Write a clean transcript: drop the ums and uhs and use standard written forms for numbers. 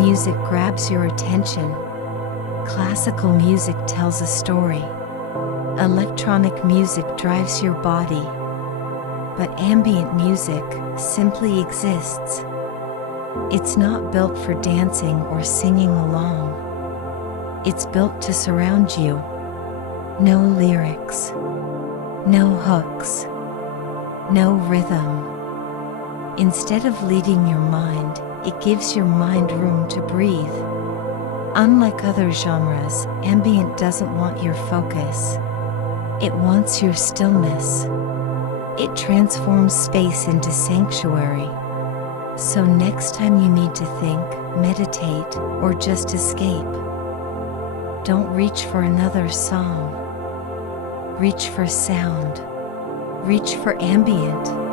music grabs your attention. Classical music tells a story. Electronic music drives your body. But ambient music simply exists. It's not built for dancing or singing along. It's built to surround you. No lyrics. No hooks. No rhythm. Instead of leading your mind, it gives your mind room to breathe. Unlike other genres, ambient doesn't want your focus. It wants your stillness. It transforms space into sanctuary. So next time you need to think, meditate, or just escape, don't reach for another song. Reach for sound. Reach for ambient.